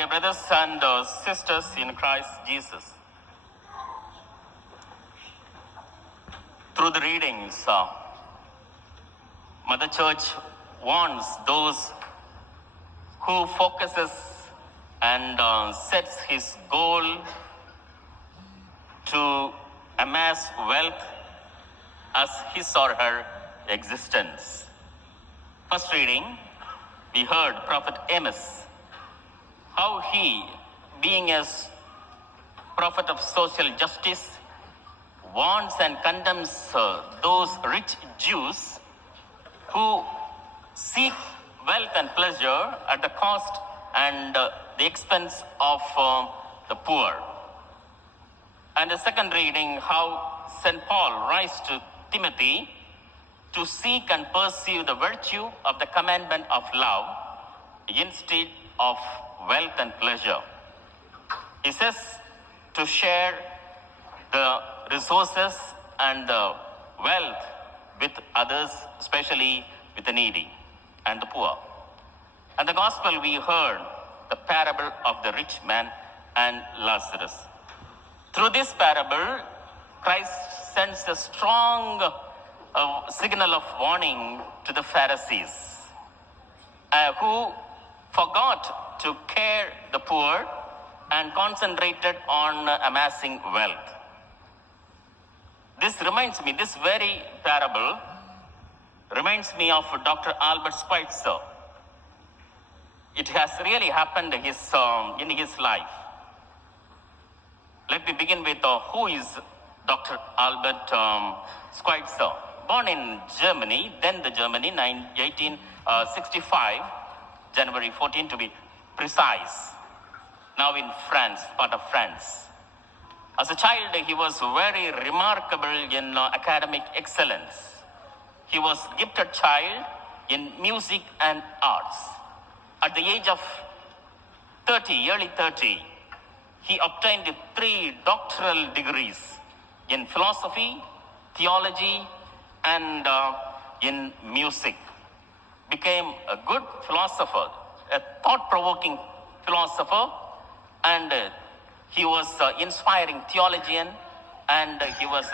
dear brothers and sisters in Christ Jesus, through the readings, Mother Church warns those who focuses and sets his goal to amass wealth as his or her existence. First reading, we heard Prophet Amos, how he, being a prophet of social justice, warns and condemns those rich Jews who seek wealth and pleasure at the cost and the expense of the poor. And the second reading, how St. Paul writes to Timothy to seek and pursue the virtue of the commandment of love instead of wealth and pleasure. He says to share the resources and the wealth with others, especially with the needy and the poor. And the gospel we heard the parable of the rich man and Lazarus. Through this parable, Christ sends a strong signal of warning to the Pharisees who forgot to care the poor and concentrated on amassing wealth. This very parable reminds me of Dr. Albert Schweitzer. It has really happened in his life. Let me begin with who is Dr. Albert Schweitzer. Born in Germany, 1865, January 14 to be precise. Now in France, part of France. As a child, he was very remarkable in academic excellence. He was gifted child in music and arts. At the age of early 30, he obtained 3 doctoral degrees in philosophy, theology, and in music. Became a good philosopher, a thought-provoking philosopher, and he was inspiring theologian, and he was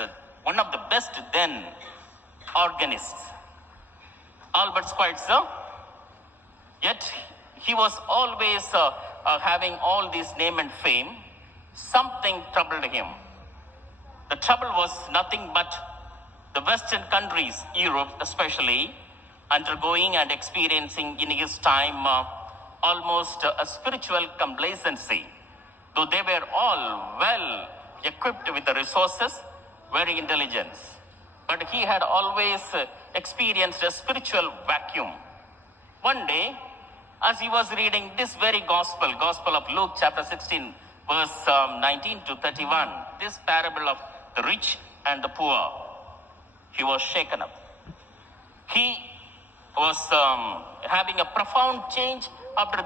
one of the best then organists. Albert Schweitzer, yet he was always having all this name and fame. Something troubled him. The trouble was nothing but the Western countries, Europe especially, undergoing and experiencing in his time almost a spiritual complacency. Though they were all well equipped with the resources, very intelligent. But he had always experienced a spiritual vacuum. One day, as he was reading this very gospel of Luke chapter 16, verse 19 to 31, this parable of the rich and the poor, he was shaken up. He was having a profound change after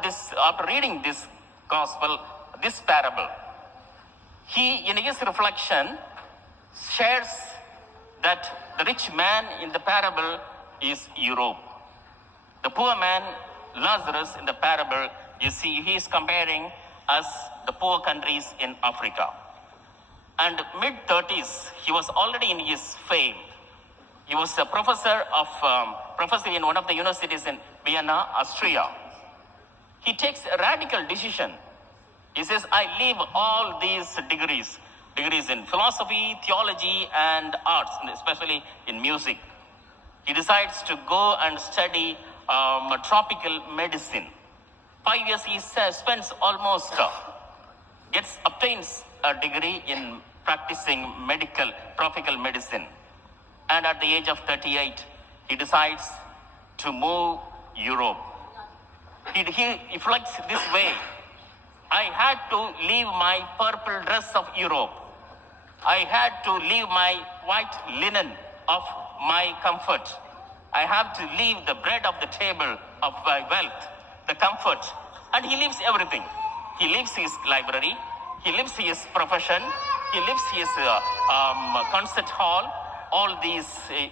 reading this gospel, this parable. He, in his reflection, shares that the rich man in the parable is Europe. The poor man, Lazarus, in the parable, you see, he is comparing us, the poor countries in Africa. And mid-30s, he was already in his fame. He was a professor in one of the universities in Vienna, Austria. He takes a radical decision. He says, I leave all these degrees in philosophy, theology, and arts, especially in music. He decides to go and study tropical medicine. 5 years he spends almost, obtains a degree in practicing tropical medicine. And at the age of 38, he decides to move Europe. He reflects this way. I had to leave my purple dress of Europe. I had to leave my white linen of my comfort. I have to leave the bread of the table of my wealth, the comfort. And he leaves everything. He leaves his library. He leaves his profession. He leaves his concert hall, all these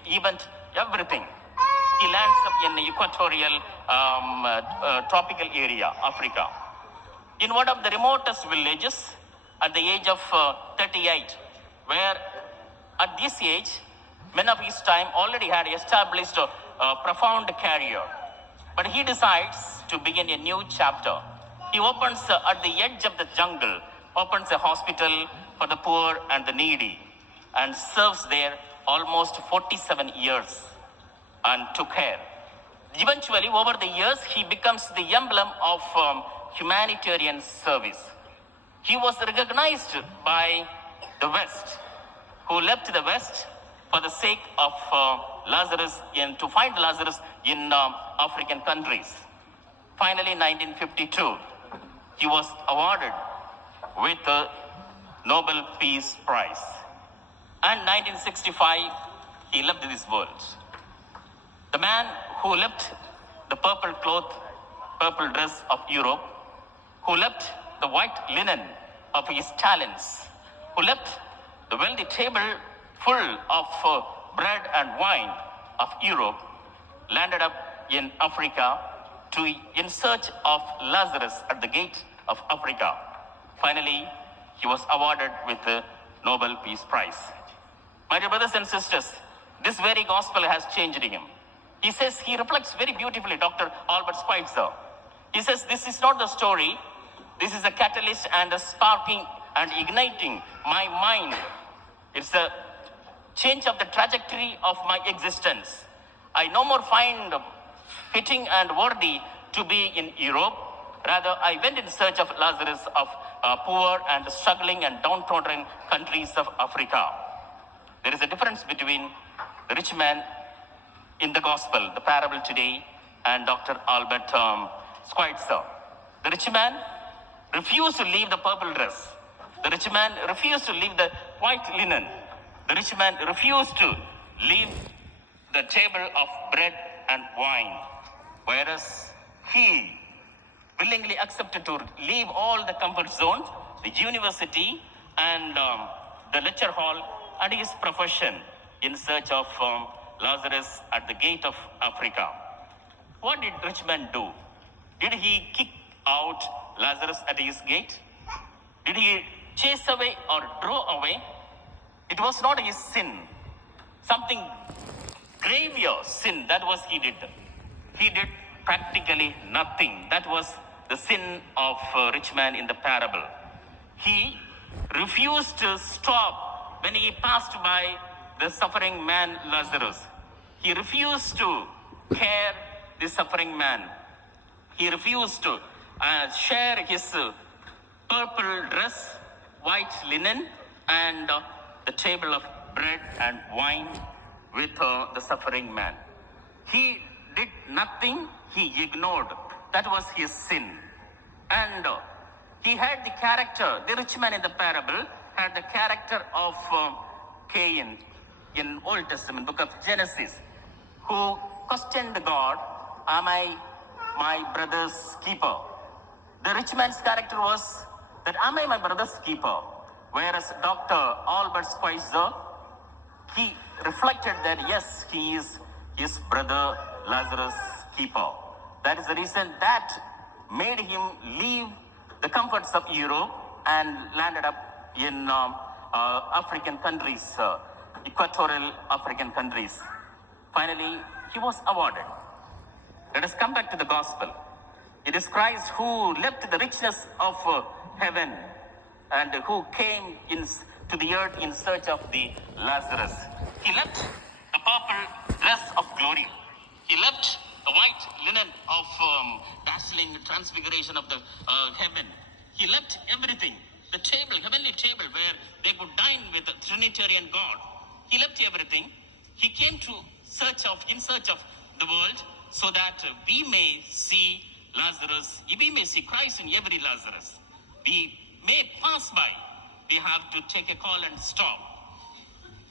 event, everything. He lands up in the equatorial tropical area, Africa. in one of the remotest villages at the age of 38, where at this age, men of his time already had established a profound career. But he decides to begin a new chapter. He opens at the edge of the jungle, opens a hospital for the poor and the needy, and serves there almost 47 years and took care. Eventually, over the years, he becomes the emblem of humanitarian service. He was recognized by the West, who left the West for the sake of Lazarus and to find Lazarus in African countries. Finally, 1952, he was awarded with the Nobel Peace Prize. And 1965, he left this world. The man who left the purple cloth, purple dress of Europe, who left the white linen of his talents, who left the wealthy table full of bread and wine of Europe, landed up in Africa in search of Lazarus at the gate of Africa. Finally, he was awarded with the Nobel Peace Prize. My dear brothers and sisters, this very gospel has changed him. He says, he reflects very beautifully Dr. Albert Schweitzer. He says, this is not the story. This is a catalyst and a sparking and igniting my mind. It's a change of the trajectory of my existence. I no more find fitting and worthy to be in Europe. Rather, I went in search of Lazarus of poor and struggling and downtrodden countries of Africa. There is a difference between the rich man in the gospel, the parable today, and Dr. Albert Schweitzer. The rich man refused to leave the purple dress. The rich man refused to leave the white linen. The rich man refused to leave the table of bread and wine. Whereas he willingly accepted to leave all the comfort zones, the university and the lecture hall and his profession in search of Lazarus at the gate of Africa. What did rich man do? Did he kick out Lazarus at his gate? Did he chase away or draw away? It was not his sin. Something graver sin, that was he did. He did practically nothing. That was the sin of rich man in the parable. He refused to stop when he passed by the suffering man Lazarus. He refused to care the suffering man. He refused to share his purple dress, white linen, and the table of bread and wine with the suffering man. He did nothing, he ignored. That was his sin. And he had the character, the rich man in the parable had the character of Cain in Old Testament, book of Genesis, who questioned God, am I my brother's keeper? The rich man's character was that, am I my brother's keeper? Whereas Dr. Albert Schweitzer, he reflected that, yes, he is his brother Lazarus' keeper. That is the reason that made him leave the comforts of Europe and landed up in African countries, equatorial African countries. Finally, he was awarded. Let us come back to the gospel. It is Christ who left the richness of heaven and who came to the earth in search of the Lazarus. He left the purple dress of glory. He left the white linen of dazzling transfiguration of the heaven. He left everything, the table, heavenly table where they could dine with the Trinitarian God. He left everything. He came in search of the world so that we may see Lazarus, we may see Christ in every Lazarus. We may pass by. We have to take a call and stop.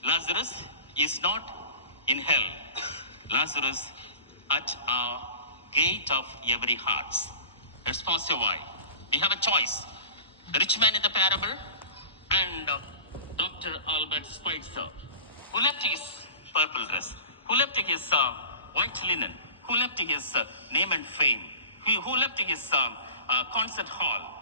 Lazarus is not in hell. Lazarus at our gate of every heart. Let's pass a while. We have a choice. The rich man in the parable and Dr. Albert Schweitzer, who left his purple dress, who left his white linen, who left his name and fame, who left his concert hall,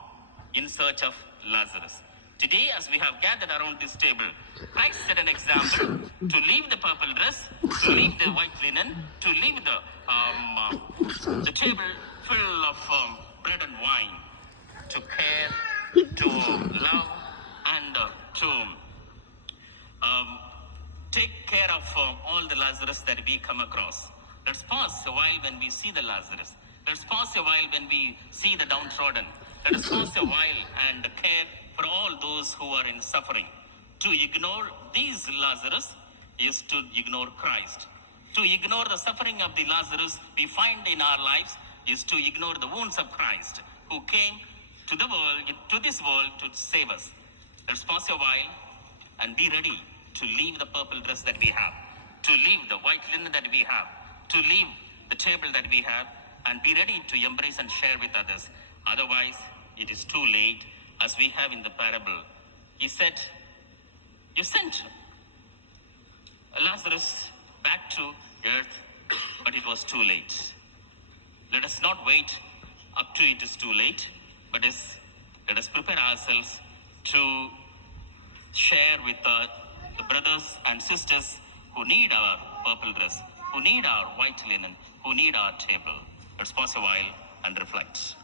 in search of Lazarus. Today, as we have gathered around this table, Christ set an example to leave the purple dress, to leave the white linen, to leave the table full of bread and wine, to care, to love, and to take care of all the Lazarus that we come across. Let's pause a while when we see the Lazarus. Let's pause a while when we see the downtrodden. Let us pause a while and care for all those who are in suffering. To ignore these Lazarus is to ignore Christ. To ignore the suffering of the Lazarus we find in our lives is to ignore the wounds of Christ, who came to the world, to this world, to save us. Let's pause a while and be ready to leave the purple dress that we have, to leave the white linen that we have, to leave the table that we have, and be ready to embrace and share with others. Otherwise, it is too late. As we have in the parable, he said, you sent Lazarus back to earth, but it was too late. Let us not wait up to it is too late, but let us prepare ourselves to share with the brothers and sisters who need our purple dress, who need our white linen, who need our table. Let's pause a while and reflect.